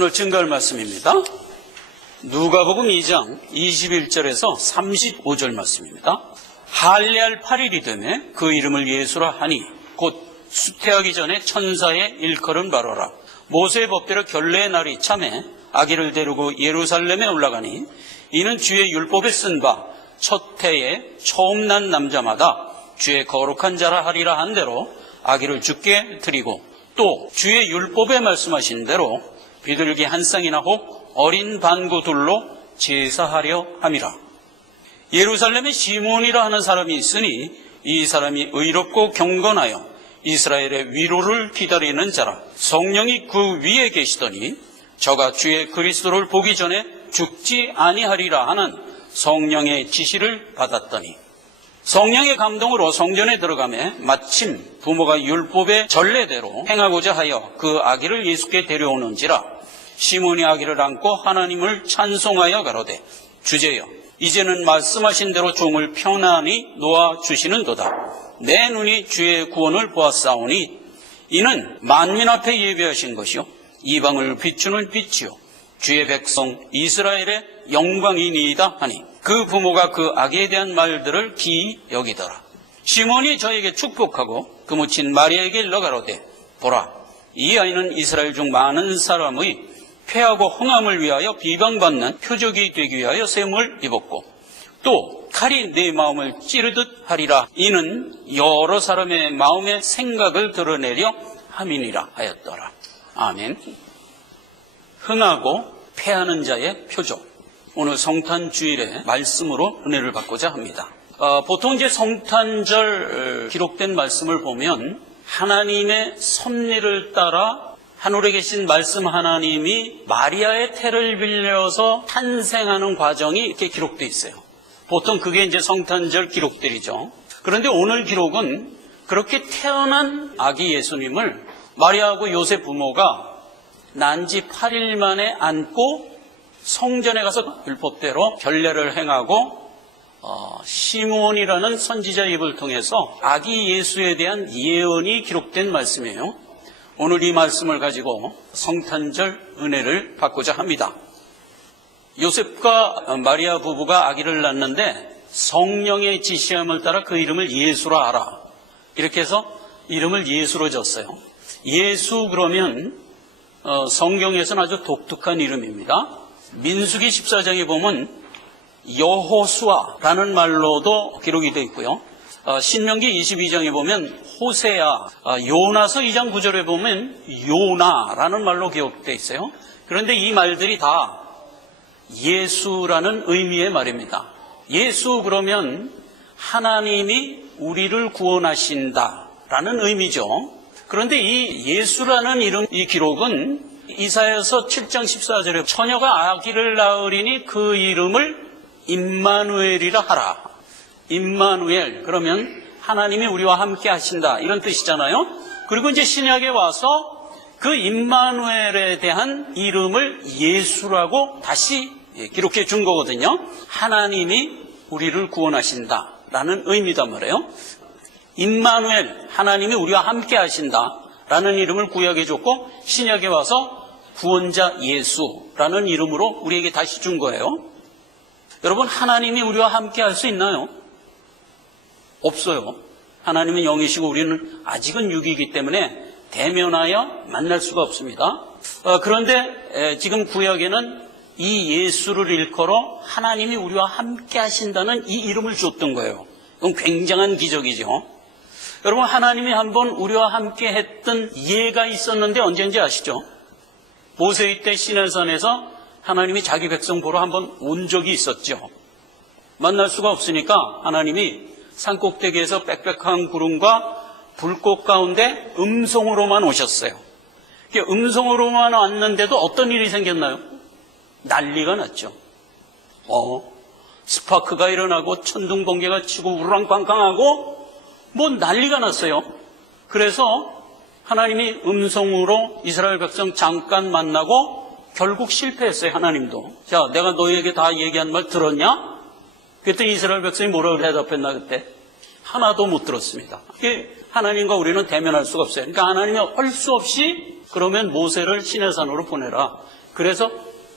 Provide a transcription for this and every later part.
오늘 증거할 말씀입니다. 누가복음 2장 21절에서 35절 말씀입니다. 할례할 8일이 되매 그 이름을 예수라 하니 곧 수태하기 전에 천사의 일컬음 바로라. 모세의 법대로 결례의 날이 참에 아기를 데리고 예루살렘에 올라가니 이는 주의 율법에 쓴 바 첫 해에 처음 난 남자마다 주의 거룩한 자라 하리라 한 대로 아기를 주께 드리고 또 주의 율법에 말씀하신 대로 비둘기 한 쌍이나 혹 어린 반구 둘로 제사하려 함이라. 예루살렘에 시몬이라 하는 사람이 있으니 이 사람이 의롭고 경건하여 이스라엘의 위로를 기다리는 자라. 성령이 그 위에 계시더니 저가 주의 그리스도를 보기 전에 죽지 아니하리라 하는 성령의 지시를 받았더니 성령의 감동으로 성전에 들어가매 마침 부모가 율법의 전례대로 행하고자 하여 그 아기를 예수께 데려오는지라. 시몬이 아기를 안고 하나님을 찬송하여 가로되 주제여 이제는 말씀하신 대로 종을 편안히 놓아주시는도다. 내 눈이 주의 구원을 보았사오니 이는 만민 앞에 예비하신 것이요 이방을 비추는 빛이요 주의 백성 이스라엘의 영광이니이다 하니 그 부모가 그 아기에 대한 말들을 기이 여기더라. 시몬이 저에게 축복하고 그 모친 마리아에게 일러 가로되 보라 이 아이는 이스라엘 중 많은 사람의 폐하고 흥함을 위하여 비방받는 표적이 되기 위하여 셈을 입었고 또 칼이 내 마음을 찌르듯 하리라. 이는 여러 사람의 마음의 생각을 드러내려 함이니라 하였더라. 아멘. 흥하고 패하는 자의 표적. 오늘 성탄주일에 말씀으로 은혜를 받고자 합니다. 보통 이제 성탄절 기록된 말씀을 보면 하나님의 섭리를 따라 하늘에 계신 말씀 하나님이 마리아의 태를 빌려서 탄생하는 과정이 이렇게 기록되어 있어요. 보통 그게 이제 성탄절 기록들이죠. 그런데 오늘 기록은 그렇게 태어난 아기 예수님을 마리아하고 요셉 부모가 난 지 8일 만에 안고 성전에 가서 율법대로 결례를 행하고 시몬이라는 선지자 입을 통해서 아기 예수에 대한 예언이 기록된 말씀이에요. 오늘 이 말씀을 가지고 성탄절 은혜를 받고자 합니다. 요셉과 마리아 부부가 아기를 낳는데 성령의 지시함을 따라 그 이름을 예수라 하라. 이렇게 해서 이름을 예수로 졌어요. 예수 그러면 성경에서는 아주 독특한 이름입니다. 민수기 14장에 보면 여호수아라는 말로도 기록이 되어 있고요. 신명기 22장에 보면 호세아, 요나서 2장 9절에 보면 요나라는 말로 기록되어 있어요. 그런데 이 말들이 다 예수라는 의미의 말입니다. 예수 그러면 하나님이 우리를 구원하신다라는 의미죠. 그런데 이 예수라는 이름, 이 기록은 이사야서 7장 14절에 처녀가 아기를 낳으리니 그 이름을 임마누엘이라 하라. 임마누엘 그러면 하나님이 우리와 함께 하신다 이런 뜻이잖아요. 그리고 이제 신약에 와서 그 임마누엘에 대한 이름을 예수라고 다시 기록해 준 거거든요. 하나님이 우리를 구원하신다라는 의미단 말이에요. 임마누엘 하나님이 우리와 함께 하신다라는 이름을 구약에 줬고 신약에 와서 구원자 예수라는 이름으로 우리에게 다시 준 거예요. 여러분 하나님이 우리와 함께 할 수 있나요? 없어요. 하나님은 영이시고 우리는 아직은 육이기 때문에 대면하여 만날 수가 없습니다. 그런데 지금 구약에는 이 예수를 일컬어 하나님이 우리와 함께 하신다는 이 이름을 줬던 거예요. 이건 굉장한 기적이죠. 여러분 하나님이 한번 우리와 함께 했던 예가 있었는데 언제인지 아시죠? 모세의 때 시내산에서 하나님이 자기 백성 보러 한번 온 적이 있었죠. 만날 수가 없으니까 하나님이 산꼭대기에서 빽빽한 구름과 불꽃 가운데 음성으로만 오셨어요. 음성으로만 왔는데도 어떤 일이 생겼나요? 난리가 났죠. 스파크가 일어나고 천둥 번개가 치고 우르랑꽝꽝하고 뭐 난리가 났어요. 그래서 하나님이 음성으로 이스라엘 백성 잠깐 만나고 결국 실패했어요. 하나님도. 자, 내가 너희에게 다 얘기한 말 들었냐? 그랬더니 이스라엘 백성이 뭐라고 대답했나 그때? 하나도 못 들었습니다. 이게 하나님과 우리는 대면할 수가 없어요. 그러니까 하나님이 할 수 없이 그러면 모세를 시내산으로 보내라. 그래서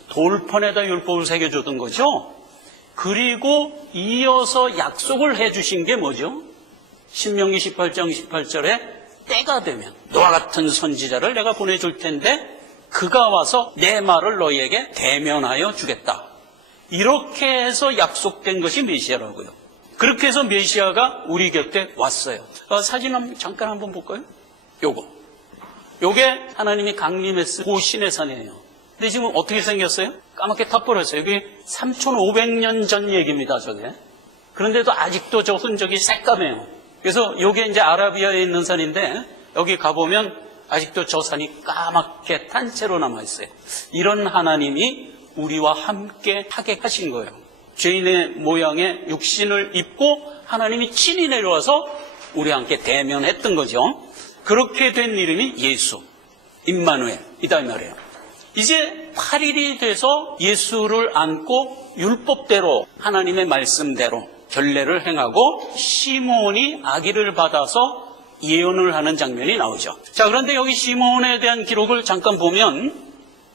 돌판에다 율법을 새겨주던 거죠. 그리고 이어서 약속을 해주신 게 뭐죠? 신명기 18장 18절에 때가 되면 너와 같은 선지자를 내가 보내줄 텐데 그가 와서 내 말을 너희에게 대면하여 주겠다. 이렇게 해서 약속된 것이 메시아라고요. 그렇게 해서 메시아가 우리 곁에 왔어요. 사진 잠깐 한번 볼까요? 요게 하나님이 강림했을 그 시내산이에요. 근데 지금 어떻게 생겼어요? 까맣게 타버렸어요. 여기 3,500년 전 얘기입니다, 저게. 그런데도 아직도 저 흔적이 새까매요. 그래서 요게 이제 아라비아에 있는 산인데 여기 가보면 아직도 저 산이 까맣게 탄 채로 남아있어요. 이런 하나님이 우리와 함께 하게 하신 거예요. 죄인의 모양의 육신을 입고 하나님이 친히 내려와서 우리와 함께 대면했던 거죠. 그렇게 된 이름이 예수, 임마누엘이다 이 말이에요. 이제 8일이 돼서 예수를 안고 율법대로 하나님의 말씀대로 결례를 행하고 시므온이 아기를 받아서 예언을 하는 장면이 나오죠. 자, 그런데 여기 시므온에 대한 기록을 잠깐 보면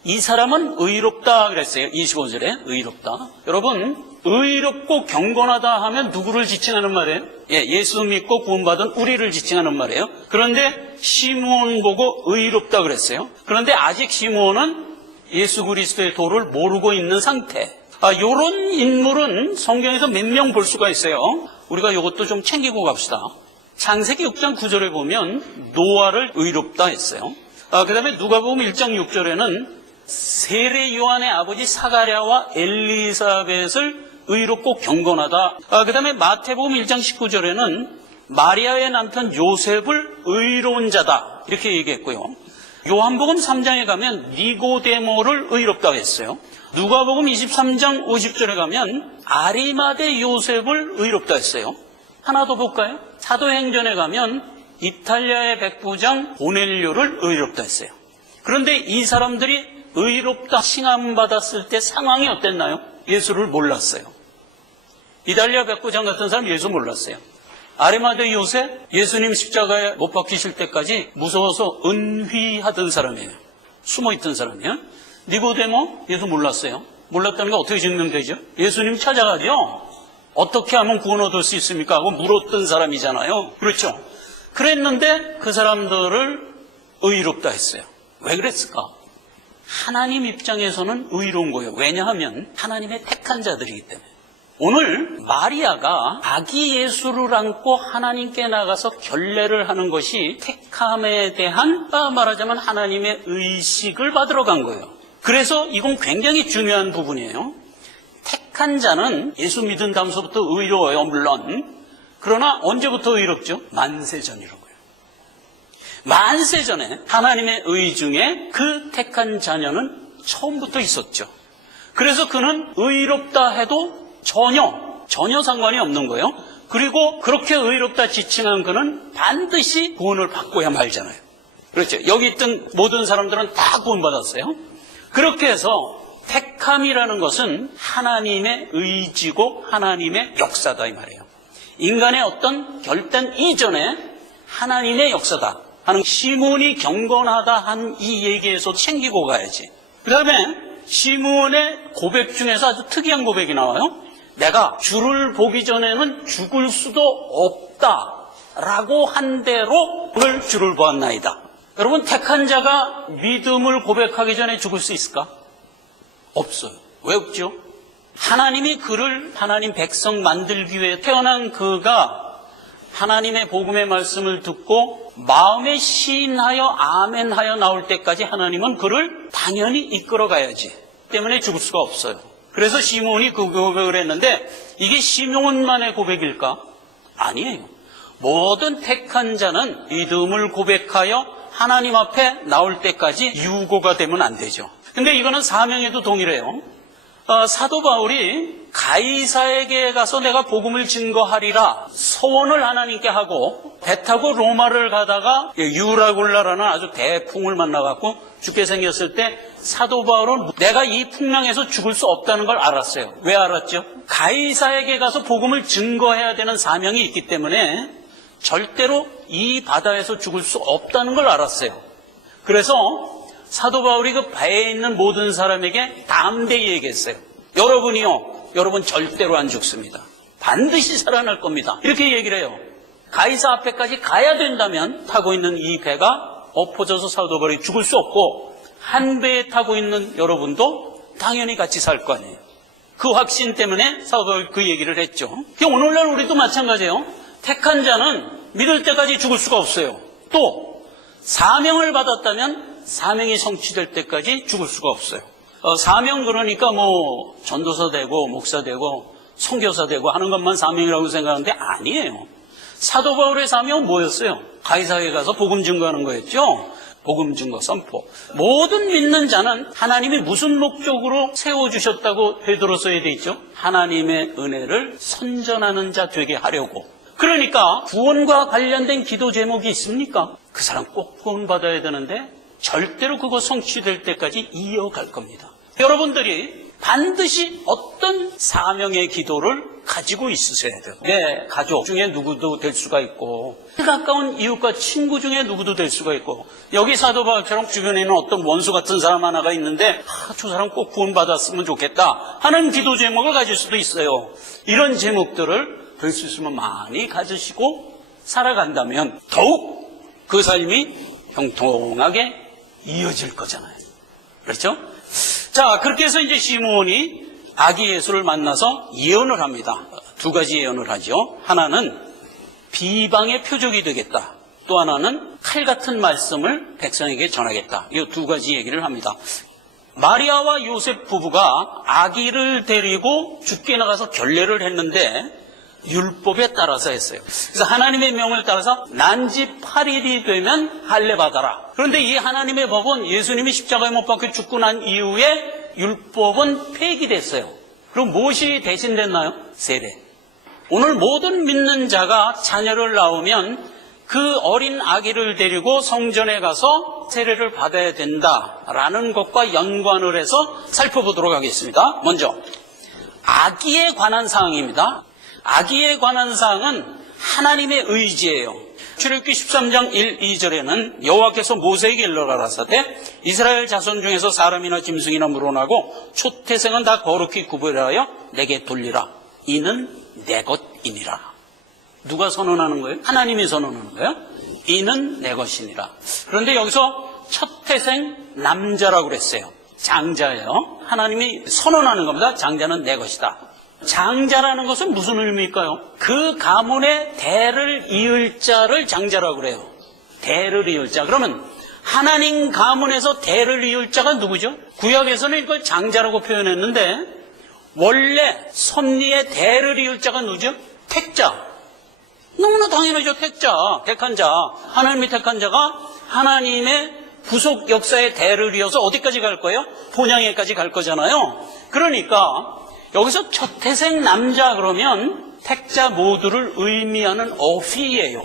이 사람은 의롭다 그랬어요. 25절에 의롭다. 여러분, 의롭고 경건하다 하면 누구를 지칭하는 말이에요? 예수 믿고 구원받은 우리를 지칭하는 말이에요. 그런데 시므온 보고 의롭다 그랬어요. 그런데 아직 시므온은 예수 그리스도의 도를 모르고 있는 상태. 이런 인물은 성경에서 몇 명 볼 수가 있어요. 우리가 이것도 좀 챙기고 갑시다. 창세기 6장 9절에 보면 노아를 의롭다 했어요. 그 다음에 누가복음 1장 6절에는 세례 요한의 아버지 사가랴와 엘리사벳을 의롭고 경건하다. 그 다음에 마태복음 1장 19절에는 마리아의 남편 요셉을 의로운 자다 이렇게 얘기했고요. 요한복음 3장에 가면 니고데모를 의롭다고 했어요. 누가복음 23장 50절에 가면 아리마대 요셉을 의롭다 했어요. 하나 더 볼까요? 사도행전에 가면 이탈리아의 백부장 보넬료를 의롭다 했어요. 그런데 이 사람들이 의롭다 칭함받았을 때 상황이 어땠나요? 예수를 몰랐어요. 이탈리아 백부장 같은 사람 예수 몰랐어요. 아리마대 요셉, 예수님 십자가에 못 박히실 때까지 무서워서 은휘하던 사람이에요. 숨어있던 사람이에요. 니고데모, 예수 몰랐어요. 몰랐다는 게 어떻게 증명되죠? 예수님 찾아가죠. 어떻게 하면 구원 얻을 수 있습니까? 하고 물었던 사람이잖아요. 그렇죠? 그랬는데 그 사람들을 의롭다 했어요. 왜 그랬을까? 하나님 입장에서는 의로운 거예요. 왜냐하면 하나님의 택한 자들이기 때문에. 오늘 마리아가 아기 예수를 안고 하나님께 나가서 결례를 하는 것이 택함에 대한 말하자면 하나님의 의식을 받으러 간 거예요. 그래서 이건 굉장히 중요한 부분이에요. 택한 자는 예수 믿은 다음서부터 의로워요, 물론. 그러나 언제부터 의롭죠? 만세 전이라고요. 만세 전에 하나님의 의 중에 그 택한 자녀는 처음부터 있었죠. 그래서 그는 의롭다 해도 전혀 상관이 없는 거예요. 그리고 그렇게 의롭다 지칭한 그는 반드시 구원을 받고야 말잖아요. 그렇죠. 여기 있던 모든 사람들은 다 구원받았어요. 그렇게 해서 택함이라는 것은 하나님의 의지고 하나님의 역사다 이 말이에요. 인간의 어떤 결단 이전에 하나님의 역사다 하는 시므온이 경건하다 한 이 얘기에서 챙기고 가야지. 그 다음에 시므온의 고백 중에서 아주 특이한 고백이 나와요. 내가 주를 보기 전에는 죽을 수도 없다라고 한 대로 오늘 주를 보았나이다. 여러분, 택한 자가 믿음을 고백하기 전에 죽을 수 있을까? 없어요. 왜 없죠? 하나님이 그를 하나님 백성 만들기 위해 태어난 그가 하나님의 복음의 말씀을 듣고 마음에 시인하여 아멘하여 나올 때까지 하나님은 그를 당연히 이끌어 가야지. 때문에 죽을 수가 없어요. 그래서 시므온이 그 고백을 했는데 이게 시므온만의 고백일까? 아니에요. 모든 택한 자는 믿음을 고백하여 하나님 앞에 나올 때까지 유고가 되면 안 되죠. 근데 이거는 사명에도 동일해요. 사도 바울이 가이사에게 가서 내가 복음을 증거하리라 서원을 하나님께 하고 배 타고 로마를 가다가 유라굴라라는 아주 대풍을 만나갖고 죽게 생겼을 때 사도 바울은 내가 이 풍랑에서 죽을 수 없다는 걸 알았어요. 왜 알았죠? 가이사에게 가서 복음을 증거해야 되는 사명이 있기 때문에 절대로 이 바다에서 죽을 수 없다는 걸 알았어요. 그래서 사도 바울이 그 배에 있는 모든 사람에게 담대히 얘기했어요. 여러분 절대로 안 죽습니다. 반드시 살아날 겁니다. 이렇게 얘기를 해요. 가이사 앞에까지 가야 된다면 타고 있는 이 배가 엎어져서 사도 바울이 죽을 수 없고, 한 배에 타고 있는 여러분도 당연히 같이 살 거 아니에요. 그 확신 때문에 사도 바울이 그 얘기를 했죠. 오늘날 우리도 마찬가지예요. 택한 자는 믿을 때까지 죽을 수가 없어요. 또 사명을 받았다면 사명이 성취될 때까지 죽을 수가 없어요. 사명 그러니까 전도사 되고 목사 되고 선교사 되고 하는 것만 사명이라고 생각하는데 아니에요. 사도 바울의 사명은 뭐였어요? 가이사에 가서 복음 증거하는 거였죠. 복음 증거 선포. 모든 믿는 자는 하나님이 무슨 목적으로 세워주셨다고 베드로서에 돼 있죠? 하나님의 은혜를 선전하는 자 되게 하려고. 그러니까 구원과 관련된 기도 제목이 있습니까? 그 사람 꼭 구원 받아야 되는데 절대로 그거 성취될 때까지 이어갈 겁니다. 여러분들이 반드시 어떤 사명의 기도를 가지고 있으셔야 돼요. 내 가족 중에 누구도 될 수가 있고, 가까운 이웃과 친구 중에 누구도 될 수가 있고, 여기 사도 바울처럼 주변에 있는 어떤 원수 같은 사람 하나가 있는데 저 사람 꼭 구원받았으면 좋겠다 하는 기도 제목을 가질 수도 있어요. 이런 제목들을 될 수 있으면 많이 가지시고 살아간다면 더욱 그 삶이 형통하게 이어질 거잖아요. 그렇죠? 자, 그렇게 해서 이제 시므온이 아기 예수를 만나서 예언을 합니다. 두 가지 예언을 하죠. 하나는 비방의 표적이 되겠다. 또 하나는 칼 같은 말씀을 백성에게 전하겠다. 이 두 가지 얘기를 합니다. 마리아와 요셉 부부가 아기를 데리고 죽게 나가서 결례를 했는데 율법에 따라서 했어요. 그래서 하나님의 명을 따라서 난지 8일이 되면 할례 받아라. 그런데 이 하나님의 법은 예수님이 십자가에 못 박혀 죽고 난 이후에 율법은 폐기됐어요. 그럼 무엇이 대신됐나요? 세례. 오늘 모든 믿는 자가 자녀를 낳으면 그 어린 아기를 데리고 성전에 가서 세례를 받아야 된다라는 것과 연관을 해서 살펴보도록 하겠습니다. 먼저 아기에 관한 사항입니다. 아기에 관한 사항은 하나님의 의지예요. 출애굽기 13장 1, 2절에는 여호와께서 모세에게 일러 가라사대 이스라엘 자손 중에서 사람이나 짐승이나 물어나고 초태생은 다 거룩히 구별하여 내게 돌리라. 이는 내 것이니라. 누가 선언하는 거예요? 하나님이 선언하는 거예요. 이는 내 것이니라. 그런데 여기서 초태생 남자라고 그랬어요. 장자예요. 하나님이 선언하는 겁니다. 장자는 내 것이다. 장자라는 것은 무슨 의미일까요? 그 가문의 대를 이을 자를 장자라고 그래요. 대를 이을 자. 그러면 하나님 가문에서 대를 이을 자가 누구죠? 구약에서는 이걸 장자라고 표현했는데 원래 섭리의 대를 이을 자가 누구죠? 택자. 너무나 당연하죠. 택자, 택한 자. 하나님이 택한 자가 하나님의 구속 역사의 대를 이어서 어디까지 갈 거예요? 본향에까지 갈 거잖아요. 그러니까 여기서 초태생 남자 그러면 택자 모두를 의미하는 어휘예요.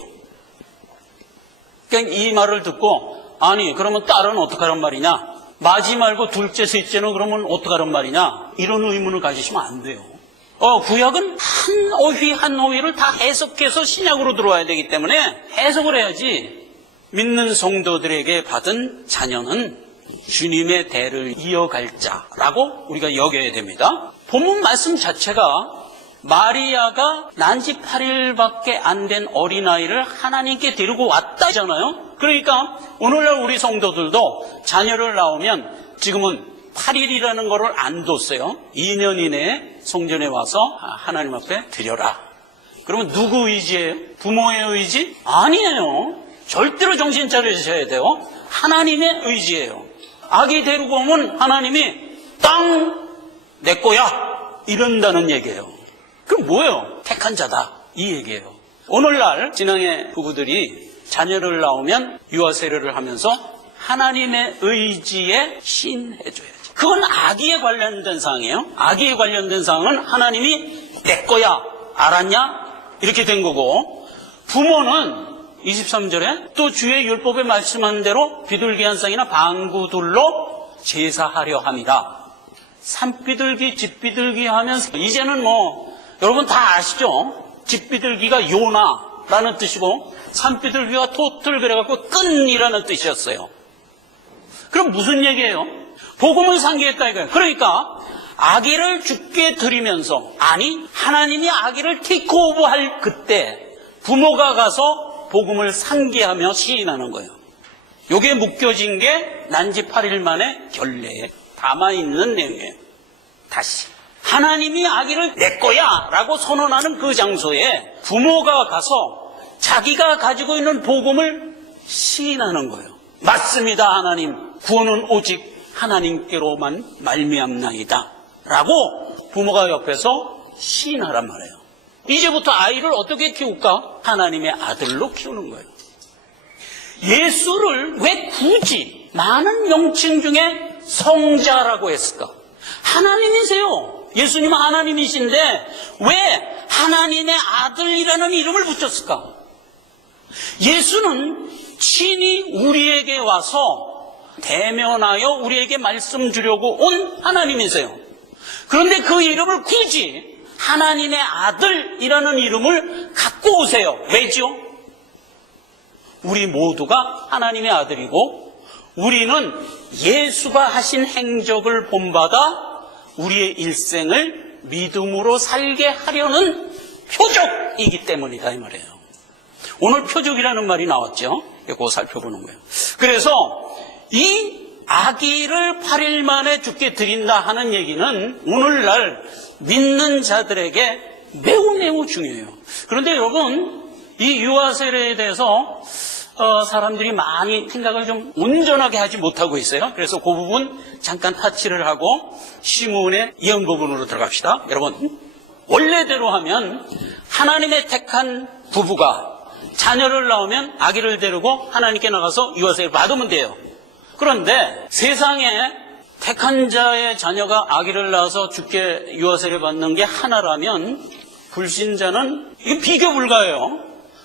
그러니까 이 말을 듣고 아니 그러면 딸은 어떡하란 말이냐, 맞이 말고 둘째 셋째는 그러면 어떡하란 말이냐, 이런 의문을 가지시면 안 돼요. 구약은 한 어휘 한 어휘를 다 해석해서 신약으로 들어와야 되기 때문에 해석을 해야지. 믿는 성도들에게 받은 자녀는 주님의 대를 이어갈 자라고 우리가 여겨야 됩니다. 본문 말씀 자체가 마리아가 난지 8일밖에 안 된 어린아이를 하나님께 데리고 왔다잖아요. 그러니까 오늘날 우리 성도들도 자녀를 낳으면 지금은 8일이라는 거를 안 뒀어요. 2년 이내에 성전에 와서 하나님 앞에 드려라. 그러면 누구 의지예요? 부모의 의지? 아니에요. 절대로 정신 차리셔야 돼요. 하나님의 의지예요. 아기 데리고 오면 하나님이 땅 내 거야 이런다는 얘기예요. 그럼 뭐예요? 택한 자다 이 얘기예요. 오늘날 진앙의 부부들이 자녀를 낳으면 유아 세례를 하면서 하나님의 의지에 신해줘야지. 그건 아기에 관련된 사항이에요. 아기에 관련된 사항은 하나님이 내 거야 알았냐 이렇게 된 거고, 부모는 23절에 또 주의 율법에 말씀한 대로 비둘기 한 쌍이나 방구들로 제사하려 함이라. 산비둘기, 집비둘기 하면서 이제는 여러분 다 아시죠? 집비둘기가 요나라는 뜻이고 산비둘기가 토틀 그래갖고 끈이라는 뜻이었어요. 그럼 무슨 얘기예요? 복음을 상기했다 이거예요. 그러니까 아기를 주께 드리면서, 아니 하나님이 아기를 테이크오버 할 그때 부모가 가서 복음을 상기하며 시인하는 거예요. 요게 묶여진 게 난지 8일 만에 결례에 담아있는 내용이에요. 다시 하나님이 아기를 내 거야 라고 선언하는 그 장소에 부모가 가서 자기가 가지고 있는 복음을 시인하는 거예요. 맞습니다. 하나님, 구원은 오직 하나님께로만 말미암나이다 라고 부모가 옆에서 시인하란 말이에요. 이제부터 아이를 어떻게 키울까? 하나님의 아들로 키우는 거예요. 예수를 왜 굳이 많은 명칭 중에 성자라고 했을까? 하나님이세요. 예수님은 하나님이신데 왜 하나님의 아들이라는 이름을 붙였을까? 예수는 친히 우리에게 와서 대면하여 우리에게 말씀 주려고 온 하나님이세요. 그런데 그 이름을 굳이 하나님의 아들이라는 이름을 갖고 오세요. 왜죠? 우리 모두가 하나님의 아들이고 우리는 예수가 하신 행적을 본받아 우리의 일생을 믿음으로 살게 하려는 표적이기 때문이다 이 말이에요. 오늘 표적이라는 말이 나왔죠. 이거 살펴보는 거예요. 그래서 이 아기를 8일 만에 주께 드린다 하는 얘기는 오늘날 믿는 자들에게 매우 중요해요. 그런데 여러분, 이 유아 세례에 대해서 사람들이 많이 생각을 좀 온전하게 하지 못하고 있어요. 그래서 그 부분 잠깐 타치를 하고 시문의 예언 부분으로 들어갑시다. 여러분, 원래대로 하면 하나님의 택한 부부가 자녀를 낳으면 아기를 데리고 하나님께 나가서 유아 세례를 받으면 돼요. 그런데 세상에 택한 자의 자녀가 아기를 낳아서 주께 유아 세례 받는 게 하나라면 불신자는 이게 비교 불가해요.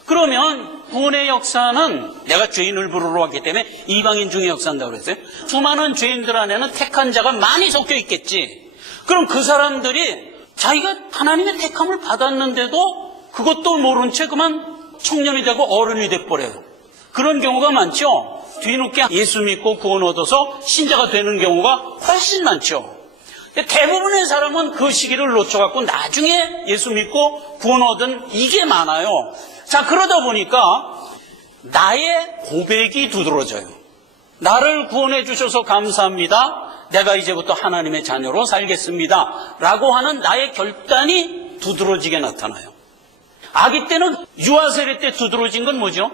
그러면 구원의 역사는 내가 죄인을 부르러 왔기 때문에 이방인 중에 역사한다고 그랬어요. 수많은 죄인들 안에는 택한 자가 많이 섞여 있겠지. 그럼 그 사람들이 자기가 하나님의 택함을 받았는데도 그것도 모른 채 그만 청년이 되고 어른이 돼버려요. 그런 경우가 많죠. 뒤늦게 예수 믿고 구원 얻어서 신자가 되는 경우가 훨씬 많죠. 대부분의 사람은 그 시기를 놓쳐갖고 나중에 예수 믿고 구원 얻은 이게 많아요. 자, 그러다 보니까 나의 고백이 두드러져요. 나를 구원해 주셔서 감사합니다. 내가 이제부터 하나님의 자녀로 살겠습니다. 라고 하는 나의 결단이 두드러지게 나타나요. 아기 때는 유아 세례 때 두드러진 건 뭐죠?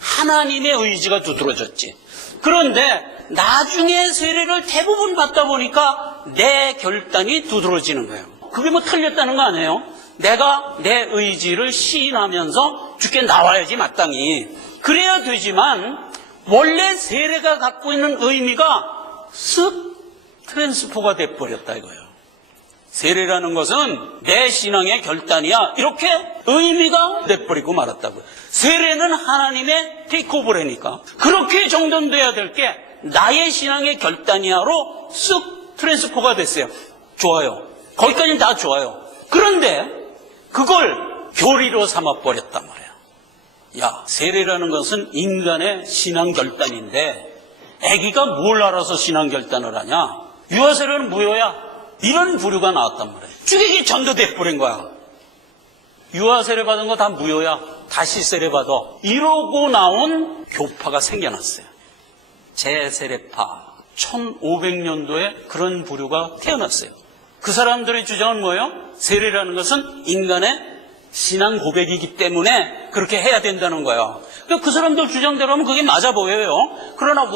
하나님의 의지가 두드러졌지. 그런데 나중에 세례를 대부분 받다 보니까 내 결단이 두드러지는 거예요. 그게 뭐 틀렸다는 거 아니에요? 내가 내 의지를 시인하면서 주께 나와야지 마땅히. 그래야 되지만 원래 세례가 갖고 있는 의미가 쓱 트랜스포가 돼버렸다 이거예요. 세례라는 것은 내 신앙의 결단이야 이렇게 의미가 돼버리고 말았다고요. 세례는 하나님의 테이크오버라니까. 그렇게 정돈돼야 될 게 나의 신앙의 결단이야로 쓱 트랜스포가 됐어요. 좋아요. 거기까지는 다 좋아요. 그런데 그걸 교리로 삼아버렸단 말이에요. 야, 세례라는 것은 인간의 신앙 결단인데 아기가 뭘 알아서 신앙 결단을 하냐? 유아세례는 무효야. 이런 부류가 나왔단 말이에요. 죽이기 전도돼 버린 거야. 유아세례 받은 거 다 무효야. 다시 세례 받아. 이러고 나온 교파가 생겨났어요. 제세례파. 1500년도에 그런 부류가 태어났어요. 그 사람들의 주장은 뭐예요? 세례라는 것은 인간의 신앙 고백이기 때문에 그렇게 해야 된다는 거예요. 그 사람들 주장대로 하면 그게 맞아 보여요. 그러나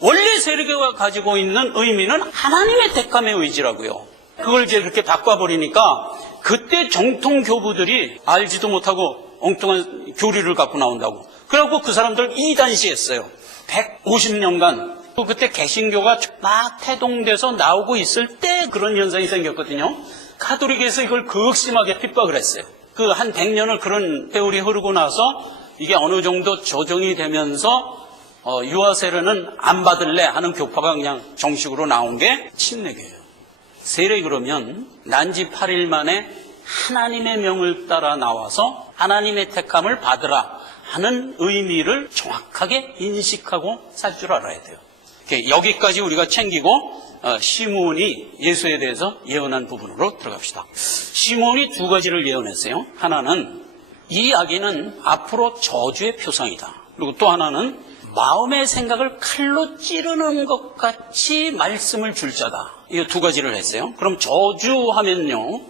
원래 세례교가 가지고 있는 의미는 하나님의 택함의 의지라고요. 그걸 이제 그렇게 바꿔버리니까 그때 정통 교부들이 알지도 못하고 엉뚱한 교리를 갖고 나온다고. 그래갖고 그 사람들 이단시했어요. 150년간. 또 그때 개신교가 막 태동돼서 나오고 있을 때 그런 현상이 생겼거든요. 카톨릭에서 이걸 극심하게 핍박을 했어요. 그 한 100년을 그런 세월이 흐르고 나서 이게 어느 정도 조정이 되면서 유아 세례는 안 받을래 하는 교파가 그냥 정식으로 나온 게 침례교예요. 세례 그러면 난지 8일 만에 하나님의 명을 따라 나와서 하나님의 택함을 받으라 하는 의미를 정확하게 인식하고 살 줄 알아야 돼요. 여기까지 우리가 챙기고 시므온이 예수에 대해서 예언한 부분으로 들어갑시다. 시므온이 두 가지를 예언했어요. 하나는 이 아기는 앞으로 저주의 표상이다. 그리고 또 하나는 마음의 생각을 칼로 찌르는 것 같이 말씀을 줄 자다. 이 두 가지를 했어요. 그럼 저주하면요,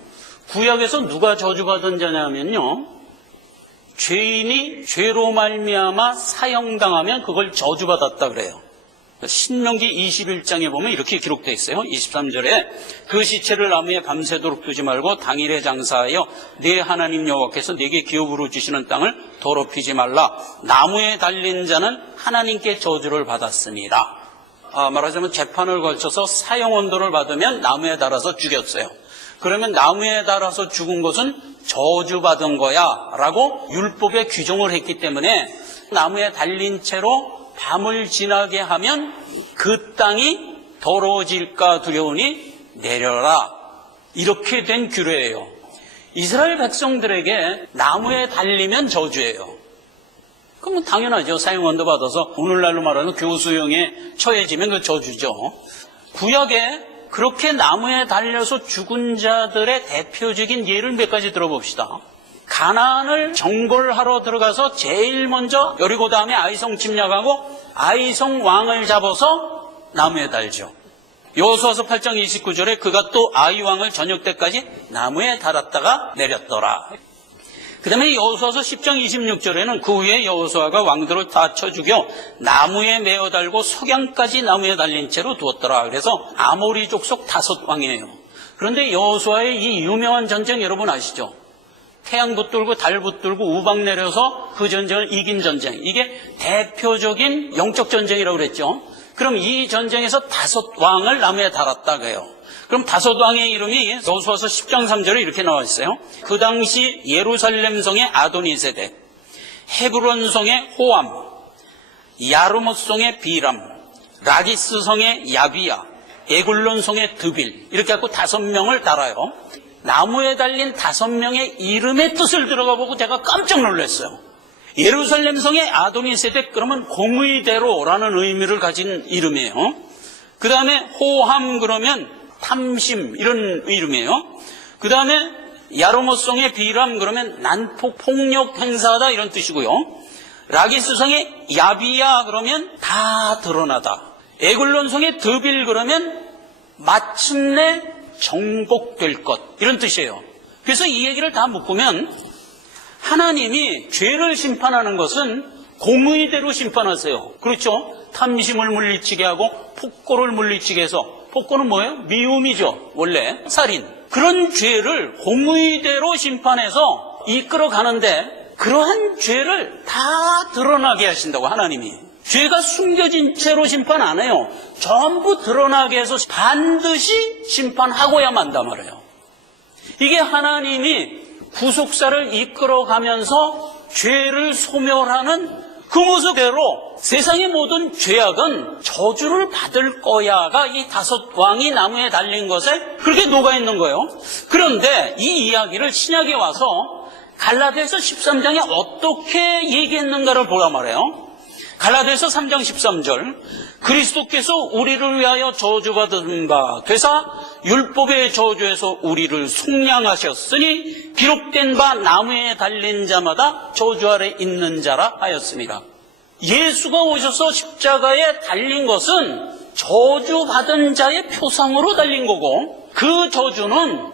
구약에서 누가 저주받은 자냐면요, 죄인이 죄로 말미암아 사형당하면 그걸 저주받았다 그래요. 신명기 21장에 보면 이렇게 기록되어 있어요. 23절에 그 시체를 나무에 밤새도록 두지 말고 당일에 장사하여 네 하나님 여호와께서 네게 기업으로 주시는 땅을 더럽히지 말라. 나무에 달린 자는 하나님께 저주를 받았습니다. 말하자면 재판을 걸쳐서 사형 언도를 받으면 나무에 달아서 죽였어요. 그러면 나무에 달아서 죽은 것은 저주받은 거야 라고 율법에 규정을 했기 때문에 나무에 달린 채로 밤을 지나게 하면 그 땅이 더러워질까 두려우니 내려라. 이렇게 된 규례예요. 이스라엘 백성들에게 나무에 달리면 저주예요. 그러면 당연하죠. 사형언도 받아서 오늘날로 말하면 교수형에 처해지면 그 저주죠. 구약에 그렇게 나무에 달려서 죽은 자들의 대표적인 예를 몇 가지 들어봅시다. 가나안을 정벌하러 들어가서 제일 먼저 여리고 다음에 아이성 침략하고 아이성 왕을 잡아서 나무에 달죠. 여호수아서 8장 29절에 그가 또 아이 왕을 저녁 때까지 나무에 달았다가 내렸더라. 그 다음에 여호수아서 10장 26절에는 그 후에 여호수아가 왕들을 다 쳐 죽여 나무에 메어 달고 석양까지 나무에 달린 채로 두었더라. 그래서 아모리 족속 5왕이에요. 그런데 여호수아의 이 유명한 전쟁 여러분 아시죠? 태양 붙들고 달 붙들고 우박 내려서 그 전쟁을 이긴 전쟁. 이게 대표적인 영적 전쟁이라고 그랬죠. 그럼 이 전쟁에서 5왕을 나무에 달았다 그래요. 그럼 5왕의 이름이 여호수아서 10장 3절에 이렇게 나와 있어요. 그 당시 예루살렘 성의 아도니세덱, 헤브론 성의 호암, 야르못 성의 비람, 라기스 성의 야비야, 에굴론 성의 드빌, 이렇게 갖고 5명을 달아요. 나무에 달린 5명의 이름의 뜻을 들어가 보고 제가 깜짝 놀랐어요. 예루살렘 성의 아도니세덱 그러면 공의대로라는 의미를 가진 이름이에요. 그 다음에 호함 그러면 탐심 이런 이름이에요. 그 다음에 야르못 성의 비람 그러면 난폭 폭력 행사하다 이런 뜻이고요. 라기스 성의 야비야 그러면 다 드러나다. 에굴론 성의 드빌 그러면 마침내 정복될 것 이런 뜻이에요. 그래서 이 얘기를 다 묶으면 하나님이 죄를 심판하는 것은 공의대로 심판하세요. 그렇죠? 탐심을 물리치게 하고 폭고를 물리치게 해서, 폭고는 뭐예요? 미움이죠. 원래 살인. 그런 죄를 공의대로 심판해서 이끌어가는데 그러한 죄를 다 드러나게 하신다고 하나님이. 죄가 숨겨진 채로 심판 안 해요. 전부 드러나게 해서 반드시 심판하고야 만다 말이에요. 이게 하나님이 구속사를 이끌어가면서 죄를 소멸하는 그 모습대로 세상의 모든 죄악은 저주를 받을 거야가 이 5왕이 나무에 달린 것에 그렇게 녹아있는 거예요. 그런데 이 이야기를 신약에 와서 갈라디아서 13장에 어떻게 얘기했는가를 보라 말이에요. 갈라디아서 3장 13절 그리스도께서 우리를 위하여 저주받은 바 되사 율법의 저주에서 우리를 속량하셨으니 기록된 바 나무에 달린 자마다 저주 아래 있는 자라 하였습니다. 예수가 오셔서 십자가에 달린 것은 저주받은 자의 표상으로 달린 거고 그 저주는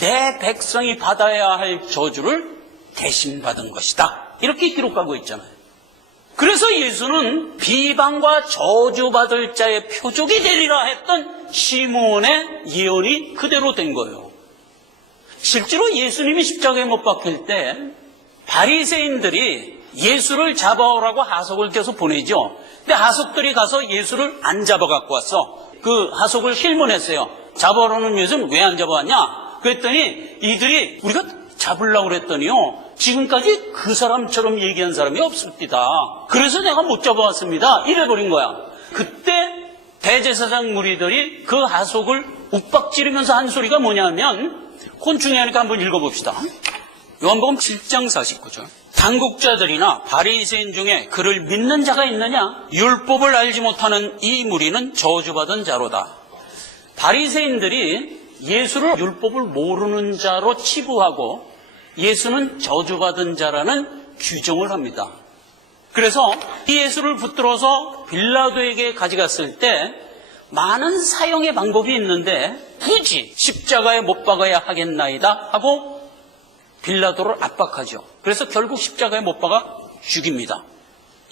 내 백성이 받아야 할 저주를 대신 받은 것이다. 이렇게 기록하고 있잖아요. 그래서 예수는 비방과 저주받을 자의 표적이 되리라 했던 시므온의 예언이 그대로 된 거예요. 실제로 예수님이 십자가에 못 박힐 때 바리새인들이 예수를 잡아오라고 하석을 껴서 보내죠. 근데 하석들이 가서 예수를 안 잡아 갖고 왔어. 그 하석을 힐문했어요. 잡아오라는 예수는 왜 안 잡아왔냐? 그랬더니 이들이 우리가 잡으려고 그랬더니요, 지금까지 그 사람처럼 얘기한 사람이 없습니다. 그래서 내가 못 잡아왔습니다. 이래버린 거야. 그때 대제사장 무리들이 그 하속을 욱박지르면서 한 소리가 뭐냐면, 그건 중요하니까 한번 읽어봅시다. 요한복음 7장 49절. 당국자들이나 바리새인 중에 그를 믿는 자가 있느냐? 율법을 알지 못하는 이 무리는 저주받은 자로다. 바리새인들이 예수를 율법을 모르는 자로 치부하고 예수는 저주받은 자라는 규정을 합니다. 그래서 이 예수를 붙들어서 빌라도에게 가져갔을 때 많은 사형의 방법이 있는데 굳이 십자가에 못 박아야 하겠나이다 하고 빌라도를 압박하죠. 그래서 결국 십자가에 못 박아 죽입니다.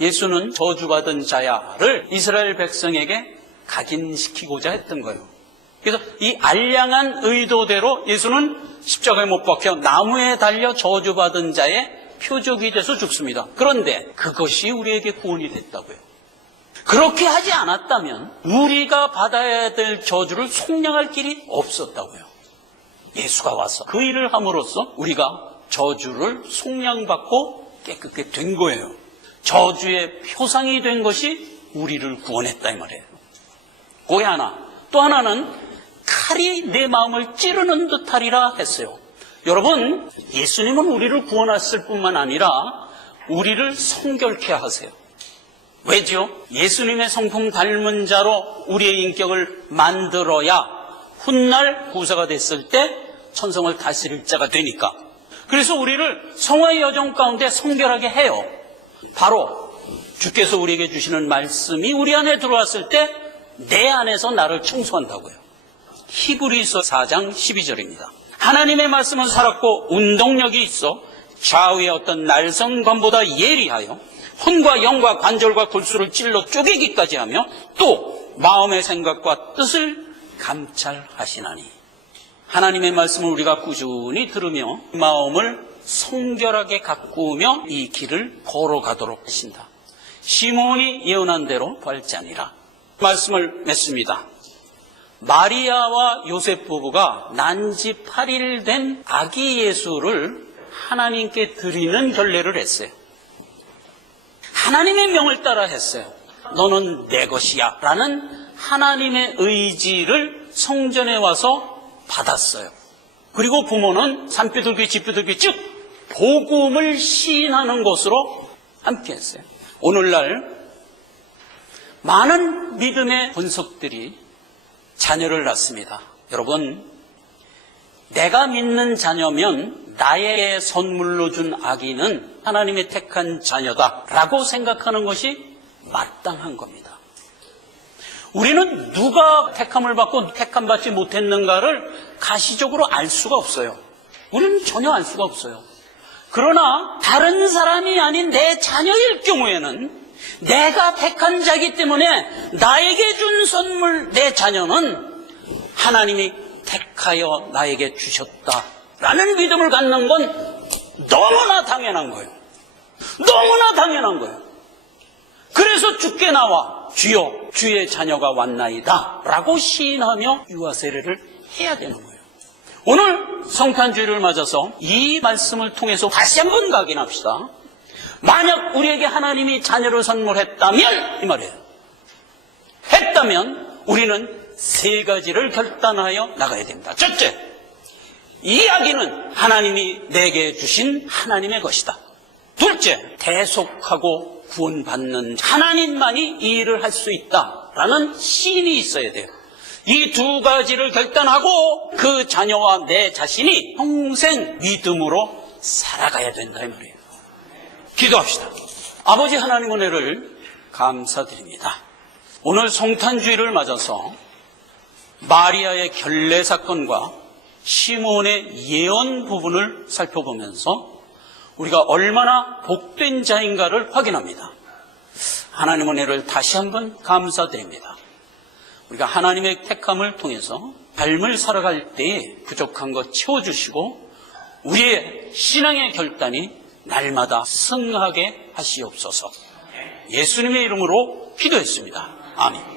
예수는 저주받은 자야를 이스라엘 백성에게 각인시키고자 했던 거예요. 그래서 이 알량한 의도대로 예수는 십자가에 못 박혀 나무에 달려 저주받은 자의 표적이 돼서 죽습니다. 그런데 그것이 우리에게 구원이 됐다고요. 그렇게 하지 않았다면 우리가 받아야 될 저주를 속량할 길이 없었다고요. 예수가 와서 그 일을 함으로써 우리가 저주를 속량받고 깨끗게 된 거예요. 저주의 표상이 된 것이 우리를 구원했다 이 말이에요. 그게 하나. 또 하나는 칼이 내 마음을 찌르는 듯하리라 했어요. 여러분, 예수님은 우리를 구원했을 뿐만 아니라 우리를 성결케 하세요. 왜죠? 예수님의 성품 닮은 자로 우리의 인격을 만들어야 훗날 구사가 됐을 때 천성을 다스릴 자가 되니까. 그래서 우리를 성화의 여정 가운데 성결하게 해요. 바로 주께서 우리에게 주시는 말씀이 우리 안에 들어왔을 때 내 안에서 나를 청소한다고요. 히브리서 4장 12절입니다. 하나님의 말씀은 살았고 운동력이 있어 좌우의 어떤 날성관보다 예리하여 혼과 영과 관절과 골수를 찔러 쪼개기까지 하며 또 마음의 생각과 뜻을 감찰하시나니. 하나님의 말씀을 우리가 꾸준히 들으며 마음을 성결하게 가꾸며 이 길을 걸어가도록 하신다. 시몬이 예언한 대로 발자니라. 말씀을 맺습니다. 마리아와 요셉 부부가 난지 8일 된 아기 예수를 하나님께 드리는 결례를 했어요. 하나님의 명을 따라 했어요. 너는 내 것이야 라는 하나님의 의지를 성전에 와서 받았어요. 그리고 부모는 산비둘기 집비둘기 즉 복음을 시인하는 것으로 함께 했어요. 오늘날 많은 믿음의 본석들이 자녀를 낳습니다. 여러분, 내가 믿는 자녀면 나에게 선물로 준 아기는 하나님의 택한 자녀다라고 생각하는 것이 마땅한 겁니다. 우리는 누가 택함을 받고 택함받지 못했는가를 가시적으로 알 수가 없어요. 우리는 전혀 알 수가 없어요. 그러나 다른 사람이 아닌 내 자녀일 경우에는 내가 택한 자이기 때문에 나에게 준 선물, 내 자녀는 하나님이 택하여 나에게 주셨다라는 믿음을 갖는 건 너무나 당연한 거예요. 너무나 당연한 거예요. 그래서 주께 나와 주여 주의 자녀가 왔나이다 라고 시인하며 유아 세례를 해야 되는 거예요. 오늘 성탄주의를 맞아서 이 말씀을 통해서 다시 한번 각인합시다. 만약 우리에게 하나님이 자녀를 선물했다면 이 말이에요. 했다면 우리는 세 가지를 결단하여 나가야 됩니다. 첫째, 이 아기는 하나님이 내게 주신 하나님의 것이다. 둘째, 대속하고 구원받는 하나님만이 이 일을 할 수 있다라는 신이 있어야 돼요. 이 두 가지를 결단하고 그 자녀와 내 자신이 평생 믿음으로 살아가야 된다 이 말이에요. 기도합시다. 아버지 하나님 은혜를 감사드립니다. 오늘 성탄주의를 맞아서 마리아의 결례 사건과 시몬의 예언 부분을 살펴보면서 우리가 얼마나 복된 자인가를 확인합니다. 하나님 은혜를 다시 한번 감사드립니다. 우리가 하나님의 택함을 통해서 삶을 살아갈 때에 부족한 것 채워주시고 우리의 신앙의 결단이 날마다 승하게 하시옵소서. 예수님의 이름으로 기도했습니다. 아멘.